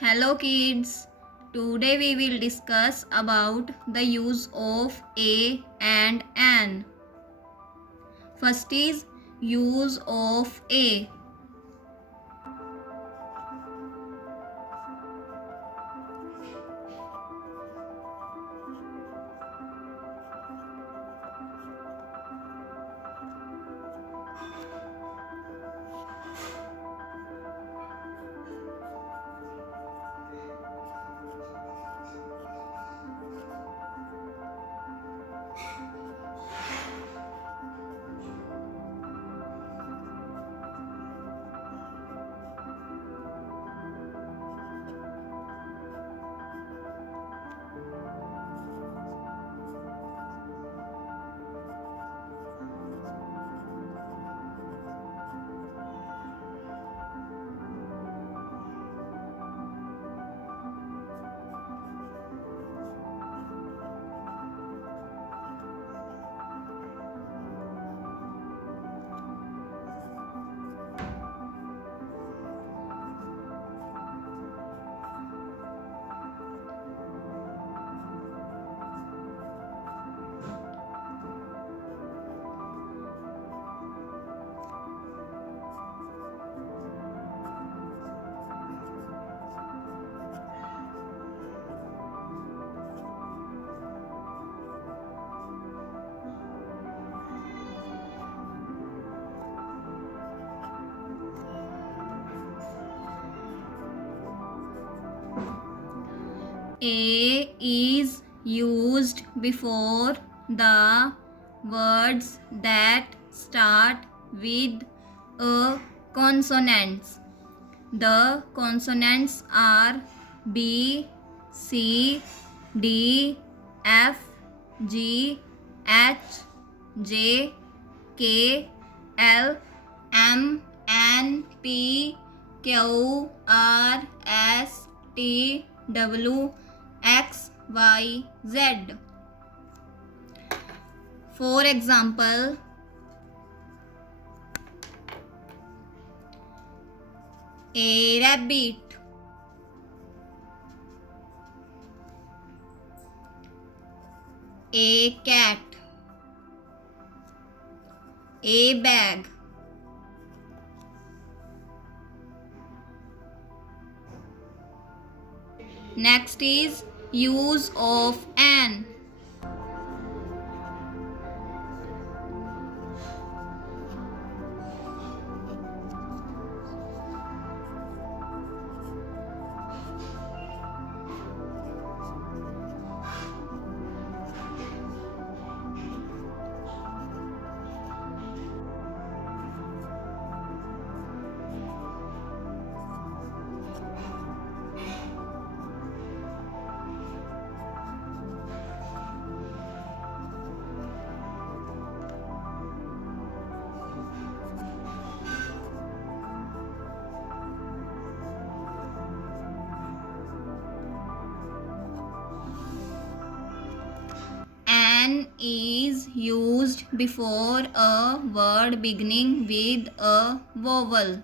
Hello kids. Today we will discuss about the use of a and an. First is use of a. A is used before the words that start with a consonant. The consonants are B, C, D, F, G, H, J, K, L, M, N, P, Q, R, S, T, W, X, Y, Z. For example, a rabbit, a cat, a bag, next is use of an. An is used before a word beginning with a vowel.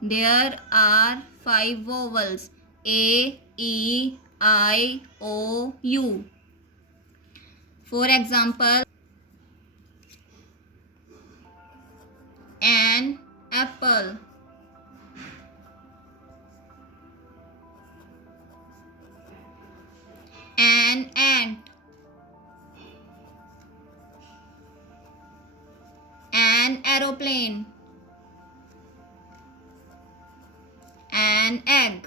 There are 5 vowels: A, E, I, O, U. For example, an apple, an ant, an aeroplane, an egg.